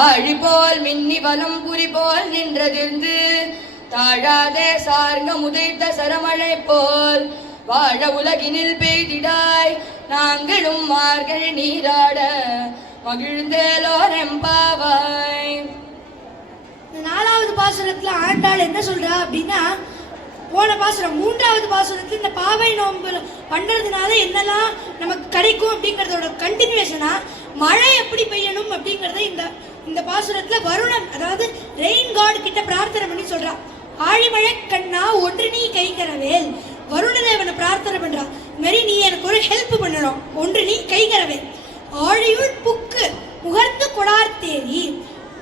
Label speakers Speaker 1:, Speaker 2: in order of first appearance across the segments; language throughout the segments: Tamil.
Speaker 1: ஆழி மின்னி வலம் புரி போல் நின்றதிர்ந்து தாழாதே சார்ங்க முதைத்த சரமழை போல் வாழ உலகினில் பெய்திடாய் நாங்களும் மார்கள் நீராட மகிழ்ந்தேலோரெம்பாவாய்
Speaker 2: இந்த நாலாவது பாசுரத்துல ஆண்டாள் என்ன சொல்றா அப்படின்னா போன பாசுரம் மூன்றாவது பாசுரத்துல இந்த பாவை நோன்பு பண்றதுனால என்னெல்லாம் நமக்கு கிடைக்கும் அப்படிங்கறதோட கண்டினியூஷனா மழை எப்படி பெய்யணும் அப்படிங்கறத இந்த இந்த பாசுரத்துல வருணன் அதாவது ரெயின் காட் கிட்ட பிரார்த்தனை பண்ணி சொல்றா ஆழிமழை கண்ணா ஒன்று நீ கைகரவேல். வருணதேவனை பிரார்த்தனை பண்றா மாரி மாதிரி நீ எனக்கு ஒரு ஹெல்ப் பண்ணணும். ஒன்று நீ கைகரவேல். ஆழியுள் புக்கு முகர்ந்து கொடார் தேரி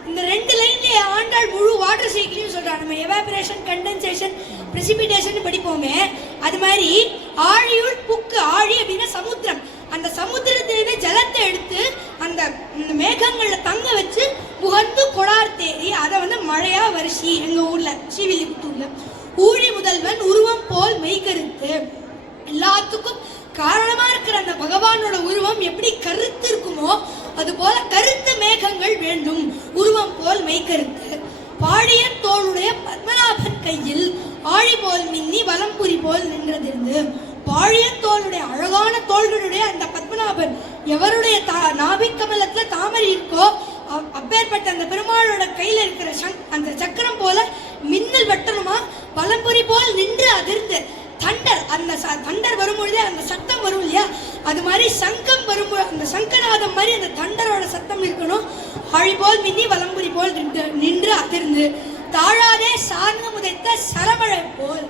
Speaker 2: இந்த ரெண்டு லைன்ல ஆண்டாள் முழு வாட்டர் சைக்கிளையும் சொல்றாங்க நம்ம எவாபரேஷன் கண்டென்சேஷன் பிரிசிபிடேஷன் படிப்போமே. அது மாதிரி ஆழியுள் புக்கு ஆழி அப்படின்னா சமுத்திரம் அந்த சமுத்திரத்திலே ஜலத்தை எடுத்து அந்த இந்த மேகங்கள்ல தங்க வச்சு புகழ்ந்து கொடார் தேரி அதை வந்து மகரிஷி எங்க ஊர்ல ஸ்ரீவில்லிபுத்தூர்ல. ஊழி முதல்வன் உருவம் போல் மெய்கருத்து. எல்லாத்துக்கும் காரணமா இருக்கிற அந்த பகவானோட உருவம் எப்படி கருத்து இருக்குமோ அது போல கருத்து மேகங்கள் வேண்டும். உருவம் போல் மெய்கருத்து. பாடியன் தோளுடைய பத்மநாபன் கையில் ஆழி போல் மின்னி வலம்புரி போல் நின்றதிருந்து பாழியன் தோளுடைய அழகான தோள்களுடைய அந்த பத்மநாபன் எவருடைய தா நாபிக்கமலத்துல தாமரை இருக்கோ அப்பேற்பட்ட அந்த பெருமாளோட கையில் இருக்கிற சங் அந்த சக்கரம் போல மின்னல் வட்டணுமா? வலம்புரி போல் நின்று அதிர்ந்து தண்டர் அந்த ச- தண்டர் வரும்பொழுதே அந்த சத்தம் வரும் இல்லையா? அது மாதிரி சங்கம் வரும்போது அந்த சங்கநாதம் மாதிரி அந்த தண்டரோட சத்தம் இருக்கணும். அழி போல் மின்னி வலம்புரி போல் நின்று நின்று அதிர்ந்து. தாழாதே சாரங்கம் உதைத்த சரமழை போல்.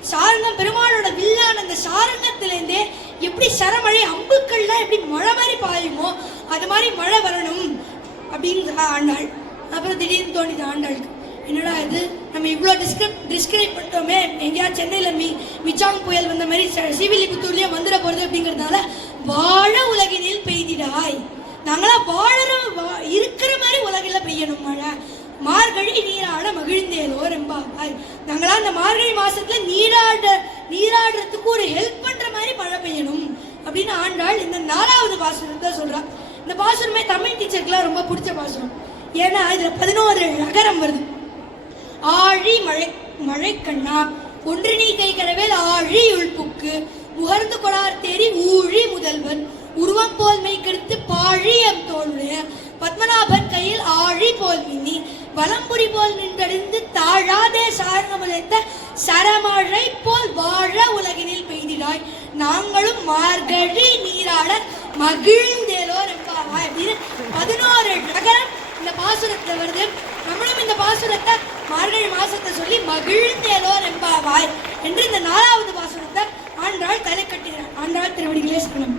Speaker 2: சாரங்கம் பெருமாளோட வில்லான அந்த சாரங்கத்திலேருந்தே எப்படி சரமழை அம்புக்கள்லாம் எப்படி மழை மாதிரி பாயுமோ அது மாதிரி மழை வரணும். அப்படின்னு ஆண்டாள். அப்புறம் திடீர்னு தோணிது ஆண்டாளுக்கு என்னடா இது? நம்ம இவ்வளோ டிஸ்கிரைப் டிஸ்கிரைப் பண்ணிட்டோமே. எங்கேயா சென்னையில் மி மிச்சாங் புயல் வந்த மாதிரி சிவிலிபுத்தூர்லேயே வந்துட போகிறது அப்படிங்கிறதுனால வாழ உலகினில் பெய்திடாய். நாங்களாம் வாழற வா- இருக்கிற மாதிரி உலகில் பெய்யணும் மழை. மார்கழி நீராட மகிழ்ந்தேலோ ரெம்பாவாய் நாங்களாம் அந்த மார்கழி மாசத்துல நீராட நீராடுறதுக்கு ஒரு ஹெல்ப் பண்ற மாதிரி மழை பெய்யணும் அப்படின்னு ஆண்டாள் இந்த நாலாவது மாசம் தான் சொல்கிறான் இந்த பாசுரமே தமிழ் டீச்சருக்குலாம் ரொம்ப பிடிச்ச பாசுரம். ஏன்னா இதில் பதினோரு நகரம் வருது. ஆழி மழை மழை கண்ணா ஒன்று நீ கை ஆழி உள்புக்கு முகர்ந்து கொடார் தேரி ஊழி முதல்வன் உருவம் போல் மெய்கெடுத்து பாழியம் தோளுடைய பத்மநாபன் கையில் ஆழி போல் மின்னி வலம்புரி போல் நின்றடிந்து தாழாதே சார்ந்தமுதைத்த சரமழை போல் வாழ உலகினில் பெய்திடாய். நாங்களும் மார்கழி நீராட மகிழ்ந்து பதினோரு நகரம் இந்த பாசுரத்துல வருது. நம்மளும் இந்த பாசுரத்தை மார்கழி மாசத்தை சொல்லி மகிழ்ந்தேலோ ரெம்பாவாய் என்று இந்த நாலாவது பாசுரத்தை ஆண்டாள் தலை கட்டுகிறார். ஆண்டாள் திருவடிகளே சரணம்.